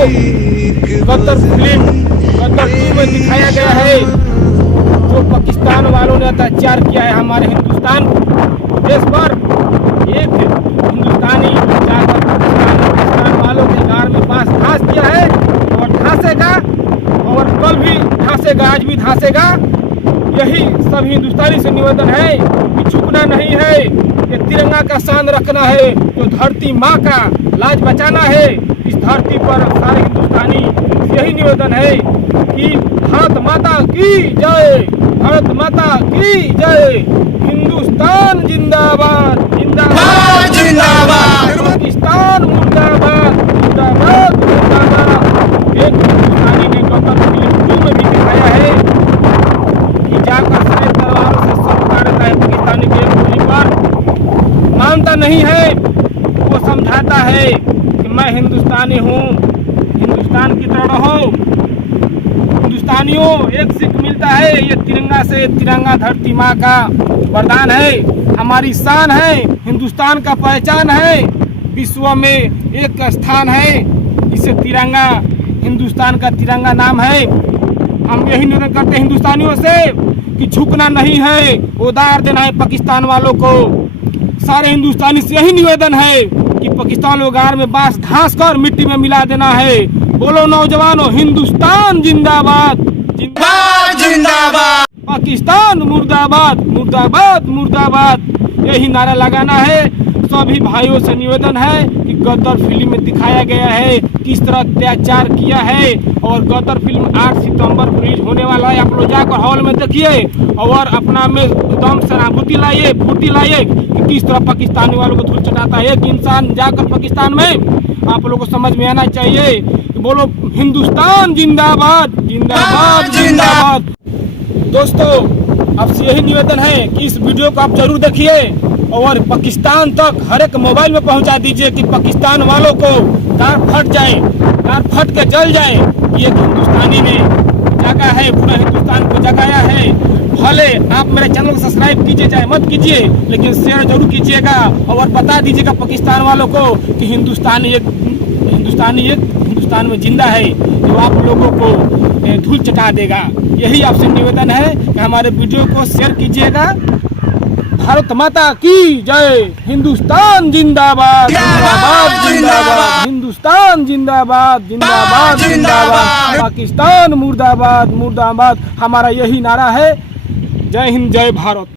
गदर film गदर 2 में दिखाया गया है जो पाकिस्तान वालों ने अत्याचार किया है हमारे हिंदुस्तान देश पर। एक हिंदुस्तानी जाकर पाकिस्तान वालों के घर में पास धंस दिया है और धंसेगा और कल भी धंसेगा, आज भी धंसेगा। यही सब हिंदुस्तानी से निवेदन है कि झुकना नहीं है, ये तिरंगा का शान रखना है, जो धरती माँ का लाज बचाना है। इस धरती पर सारे हिंदुस्तानी यही निवेदन है कि भारत माता की जय, भारत माता की जय, हिंदुस्तान जिंदाबाद जिंदाबाद जिंदाबाद, पाकिस्तान मुर्दाबाद मुर्दाबाद मुर्दाबाद। एक हिंदुस्तानी ने गदर फिल्म 2 में भी दिखाया है कि जाकर सैनिक तलवारों से सब उतारता है पाकिस्तानी के भूमि पर, मानता नहीं है। वो समझाता है कि मैं हिंदुस्तानी हूँ, हिंदुस्तान की तरह रहो। हिंदुस्तानियों एक सीख मिलता है ये तिरंगा से, तिरंगा धरती माँ का वरदान है, हमारी शान है, हिंदुस्तान का पहचान है, विश्व में एक स्थान है। इसे तिरंगा, हिंदुस्तान का तिरंगा नाम है। हम यही निवेदन करते हैं हिंदुस्तानियों से कि झुकना नहीं है, उतार देना है पाकिस्तान वालों को। सारे हिंदुस्तानी से यही निवेदन है कि पाकिस्तान लोगार में बांस घास कर मिट्टी में मिला देना है। बोलो नौजवानों, हिंदुस्तान जिंदाबाद जिंदाबाद जिंदाबाद, पाकिस्तान मुर्दाबाद मुर्दाबाद मुर्दाबाद। यही नारा लगाना है। सभी भाइयों से निवेदन है कि गदर फिल्म में दिखाया गया है किस तरह अत्याचार किया है, और गदर फिल्म 8 सितंबर को रिलीज होने वाला है। आप लोग जाकर हॉल में देखिए और अपना में दम सहानुभूति लाइए, फूर्ति लाइए कि किस तरह पाकिस्तानी वालों को धूल चटाता है एक इंसान जाकर पाकिस्तान में। आप लोगों को समझ में आना चाहिए। बोलो हिंदुस्तान जिंदाबाद जिंदाबाद जिंदाबाद। दोस्तों, आपसे यही निवेदन है कि इस वीडियो को आप जरूर देखिए और पाकिस्तान तक हर एक मोबाइल में पहुंचा दीजिए कि पाकिस्तान वालों को कार फट जाए, कार फट के जल जाए। ये हिंदुस्तानी ने जगा है, पूरा हिंदुस्तान को जगाया है। भले आप मेरे चैनल को सब्सक्राइब कीजिए चाहे मत कीजिए, लेकिन शेयर जरूर कीजिएगा और बता दीजिएगा पाकिस्तान वालों को कि हिंदुस्तानी एक हिंदुस्तान में जिंदा है, जो आप लोगों को धूल चटा देगा। यही आपसे निवेदन है कि हमारे वीडियो को शेयर कीजिएगा। भारत माता की जय, हिंदुस्तान जिंदाबाद जिंदाबाद जिंदाबाद, हिंदुस्तान जिंदाबाद जिंदाबाद जिंदाबाद, पाकिस्तान मुर्दाबाद मुर्दाबाद। हमारा यही नारा है। जय हिंद, जय भारत।